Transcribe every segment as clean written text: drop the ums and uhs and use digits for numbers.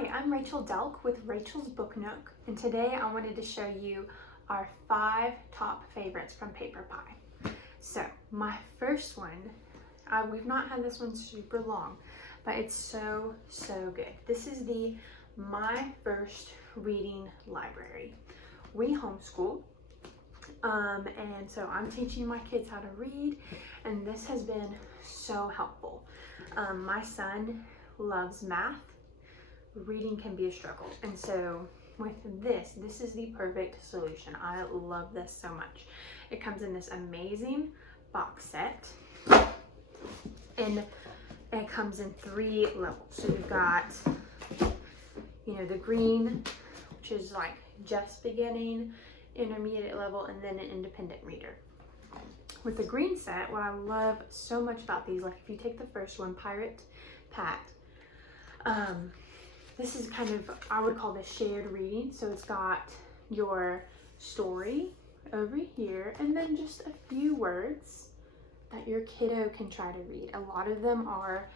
Hi, I'm Rachel Delk with Rachel's Book Nook, and today I wanted to show you our 5 top favorites from PaperPie. So my first one, we've not had this one super long, but it's so good. This is the My First Reading Library. We homeschool, and so I'm teaching my kids how to read, and this has been so helpful. My son loves math. Reading can be a struggle, and so with this is the perfect solution. I love this so much. It comes in this amazing box set, and it comes in 3 levels. So you've got, you know, the green, which is like just beginning, intermediate level, and then an independent reader. With the green set, what I love so much about these, like if you take the first one, Pirate Pat, this is kind of, I would call this shared reading. So it's got your story over here and then just a few words that your kiddo can try to read. A lot of them are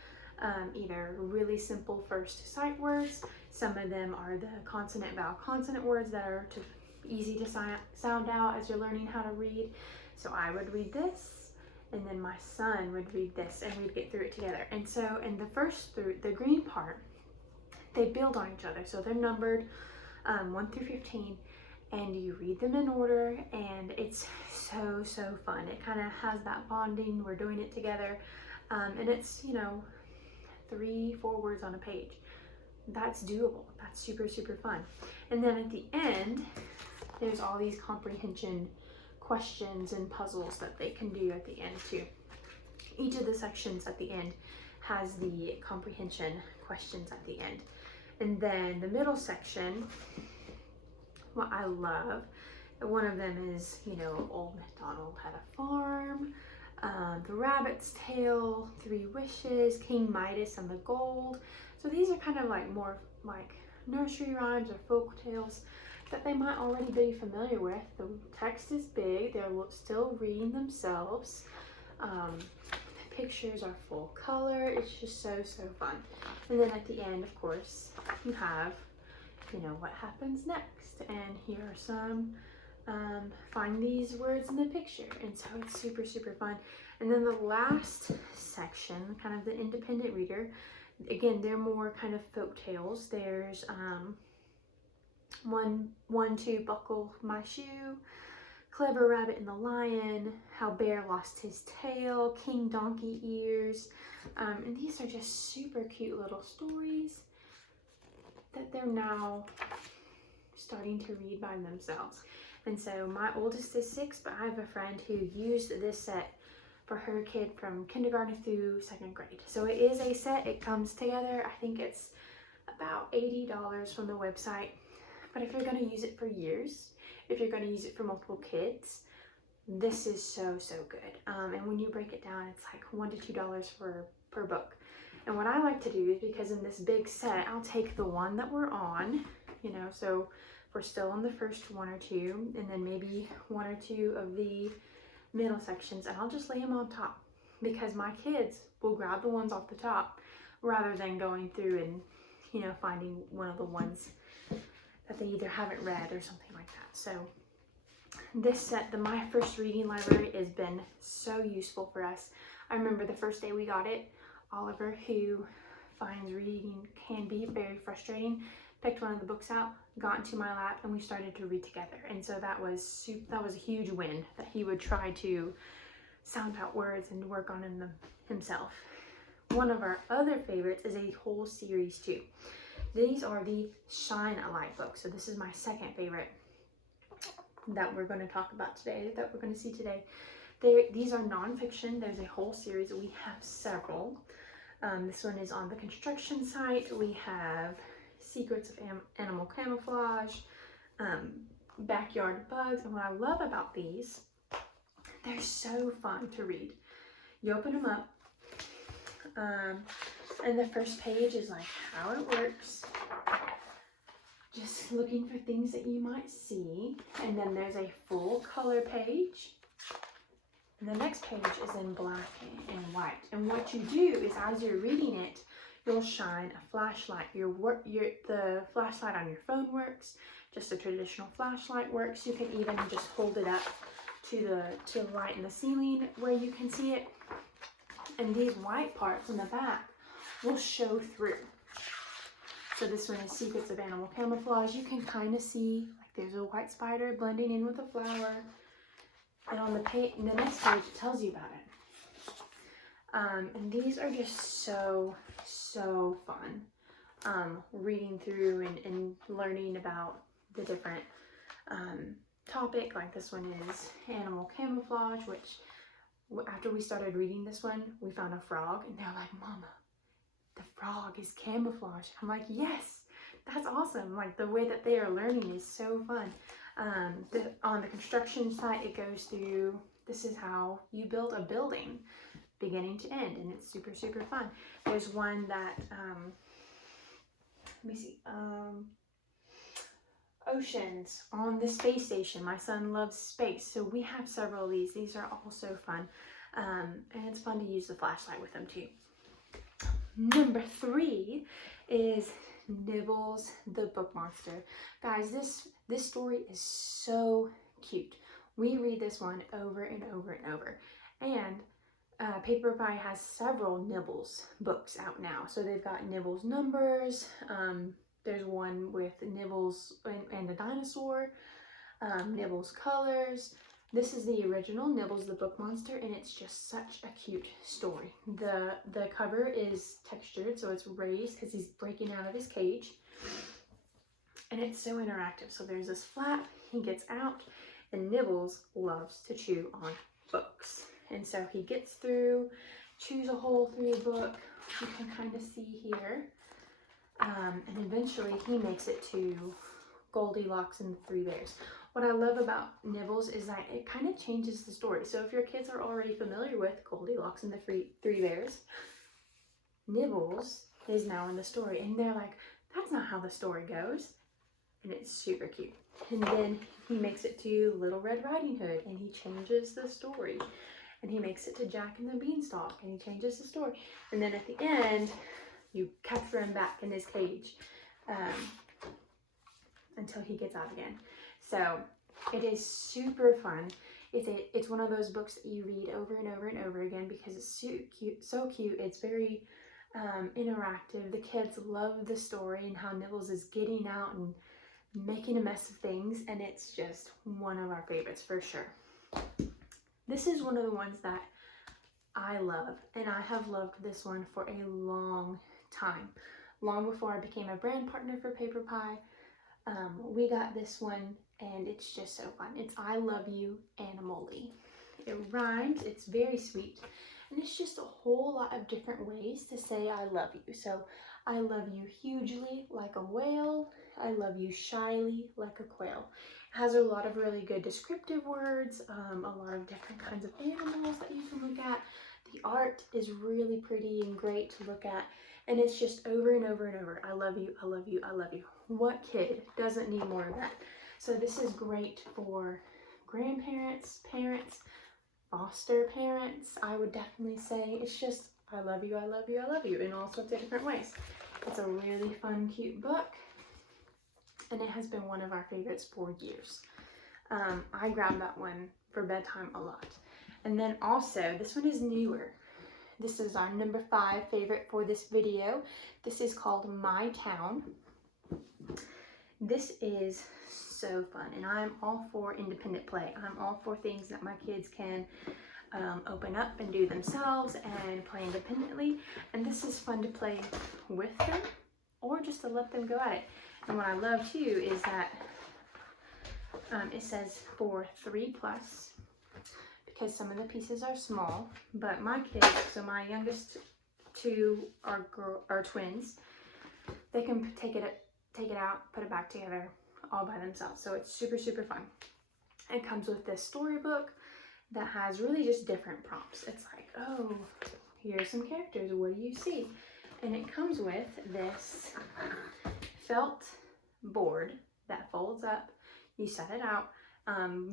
either really simple first sight words. Some of them are the consonant vowel consonant words that are easy to sound out as you're learning how to read. So I would read this, and then my son would read this, and we'd get through it together. And so in the green part, they build on each other. So they're numbered 1 through 15, and you read them in order, and it's so fun. It kind of has that bonding, we're doing it together, and it's, you know, 3-4 words on a page. That's doable. That's super fun. And then at the end, there's all these comprehension questions and puzzles that they can do at the end too. Each of the sections at the end has the comprehension questions at the end. And then the middle section, what I love, one of them is, you know, Old MacDonald Had a Farm, The Rabbit's Tale, 3 Wishes, King Midas and the Gold. So these are kind of like more like nursery rhymes or folk tales that they might already be familiar with. The text is big, they're still reading themselves. The pictures are full color. It's just so fun. And then at the end, of course, you have, you know, what happens next. And here are some, find these words in the picture. And so it's super fun. And then the last section, kind of the independent reader, again, they're more kind of folk tales. There's one, two, Buckle My Shoe, Clever Rabbit and the Lion, How Bear Lost His Tail, King Donkey Ears, and these are just super cute little stories that they're now starting to read by themselves. And so my oldest is 6, but I have a friend who used this set for her kid from kindergarten through 2nd grade. So it is a set, it comes together. I think it's about $80 from the website. But if you're going to use it for years, if you're going to use it for multiple kids, this is so good. And when you break it down, it's like $1 to $2 per book. And what I like to do is, because in this big set, I'll take the one that we're on, you know, so we're still on the first 1 or 2, and then maybe 1 or 2 of the middle sections, and I'll just lay them on top, because my kids will grab the ones off the top rather than going through and, you know, finding one of the ones that they either haven't read or something like that. So this set, the My First Reading Library, has been so useful for us. I remember the first day we got it, Oliver, who finds reading can be very frustrating, picked one of the books out, got into my lap, and we started to read together. And so that was a huge win, that he would try to sound out words and work on them himself. One of our other favorites is a whole series too. These are the Shine a Light books. So this is my 2nd favorite that we're going to talk about today, that we're going to see today. These are nonfiction. There's a whole series. We have several. This one is on the construction site. We have Secrets of Animal Camouflage, Backyard Bugs. And what I love about these, they're so fun to read. You open them up, and the first page is like how it works, just looking for things that you might see. And then there's a full color page, and the next page is in black and white. And what you do is, as you're reading it, you'll shine a flashlight. The flashlight on your phone works. Just a traditional flashlight works. You can even just hold it up to the light in the ceiling where you can see it. And these white parts in the back will show through. So this one is Secrets of Animal Camouflage. You can kind of see, like, there's a white spider blending in with a flower. And on the next page, it tells you about it. And these are just so fun. Reading through and learning about the different topic. Like this one is Animal Camouflage, which after we started reading this one, we found a frog, and they're like, Mama, the frog is camouflage. I'm like, yes, that's awesome. Like, the way that they are learning is so fun. On the construction site, it goes through, this is how you build a building beginning to end, and it's super fun. There's one that, let me see, oceans on the space station. My son loves space, so we have several of these. These are all so fun, and it's fun to use the flashlight with them too. Number 3 is Nibbles the Book Monster. Guys, this story is so cute. We read this one over and over and over. And PaperPie has several Nibbles books out now. So they've got Nibbles numbers. There's one with Nibbles and a dinosaur. Nibbles colors. This is the original Nibbles the Book Monster, and it's just such a cute story. The cover is textured, so it's raised because he's breaking out of his cage. And it's so interactive. So there's this flap, he gets out, and Nibbles loves to chew on books. And so he gets through, chews a hole through a book. You can kind of see here. And eventually he makes it to Goldilocks and the Three Bears. What I love about Nibbles is that it kind of changes the story. So if your kids are already familiar with Goldilocks and the Three Bears, Nibbles is now in the story. And they're like, that's not how the story goes. And it's super cute. And then he makes it to Little Red Riding Hood, and he changes the story. And he makes it to Jack and the Beanstalk, and he changes the story. And then at the end, you capture him back in his cage until he gets out again. So it is super fun. It's one of those books that you read over and over and over again because it's so cute. It's very interactive. The kids love the story and how Nibbles is getting out and making a mess of things, and it's just one of our favorites for sure. This is one of the ones that I love, and I have loved this one for a long time. Long before I became a brand partner for PaperPie, we got this one, and it's just so fun. It's I Love You, Animally. It rhymes, it's very sweet, and it's just a whole lot of different ways to say I love you. So I love you hugely, like a whale. I love you shyly, like a quail. It has a lot of really good descriptive words, a lot of different kinds of animals that you can look at. The art is really pretty and great to look at, and it's just over and over and over. I love you, I love you, I love you. What kid doesn't need more of that? So this is great for grandparents, parents, foster parents. I would definitely say it's just I love you, I love you, I love you in all sorts of different ways. It's a really fun, cute book, and it has been one of our favorites for years. I grabbed that one for bedtime a lot. And then also, this one is newer. This is our number 5 favorite for this video. This is called My Town. This is so fun, and I'm all for independent play. I'm all for things that my kids can open up and do themselves and play independently. And this is fun to play with them or just to let them go at it. And what I love too is that it says for 3+, because some of the pieces are small, but my kids, so my youngest 2 are twins, they can take it out, put it back together all by themselves. So it's super fun. It comes with this storybook that has really just different prompts. It's like, oh, here's some characters, what do you see? And it comes with this felt board that folds up. You set it out.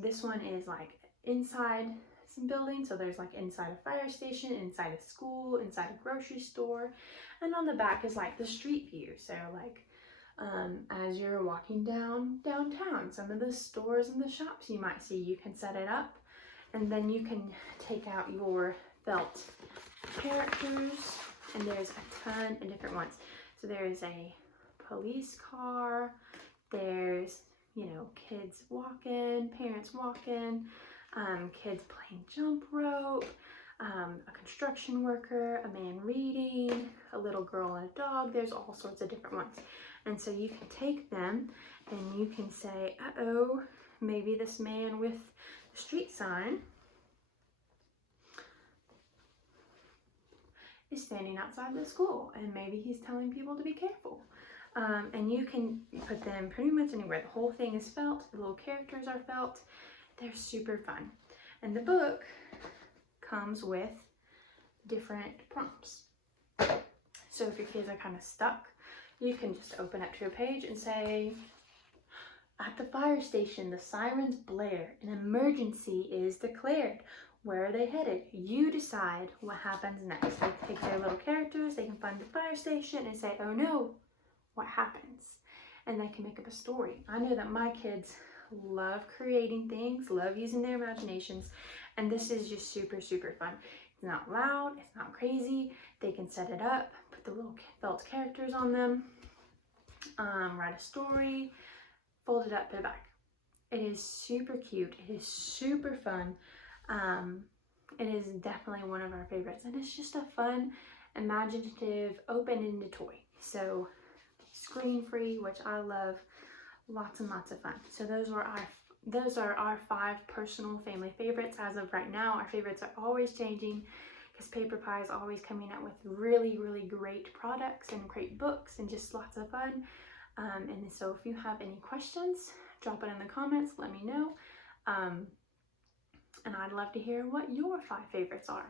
This one is like inside some buildings. So there's like inside a fire station, inside a school, inside a grocery store. And on the back is like the street view. So like as you're walking downtown, some of the stores and the shops you might see, you can set it up. And then you can take out your felt characters, and there's a ton of different ones. So there's a police car, there's, you know, kids walking, parents walking, kids playing jump rope, a construction worker, a man reading, a little girl and a dog. There's all sorts of different ones. And so you can take them and you can say, uh-oh, maybe this man with the street sign is standing outside the school, and maybe he's telling people to be careful. And you can put them pretty much anywhere. The whole thing is felt, the little characters are felt. They're super fun. And the book comes with different prompts. So if your kids are kind of stuck, you can just open up to a page and say, at the fire station, the sirens blare, an emergency is declared. Where are they headed? You decide what happens next. They take their little characters, they can find the fire station and say, oh no, what happens? And they can make up a story. I know that my kids love creating things, love using their imaginations, and this is just super, super fun. It's not loud, it's not crazy. They can set it up, put the little felt characters on them, write a story, fold it up to the back. It is super cute, it is super fun. It is definitely one of our favorites, and it's just a fun, imaginative, open-ended toy. So screen free, which I love, lots and lots of fun. So those are our 5 personal family favorites as of right now. Our favorites are always changing because PaperPie is always coming out with really, really great products and great books and just lots of fun. And so if you have any questions, drop it in the comments, let me know. And I'd love to hear what your 5 favorites are.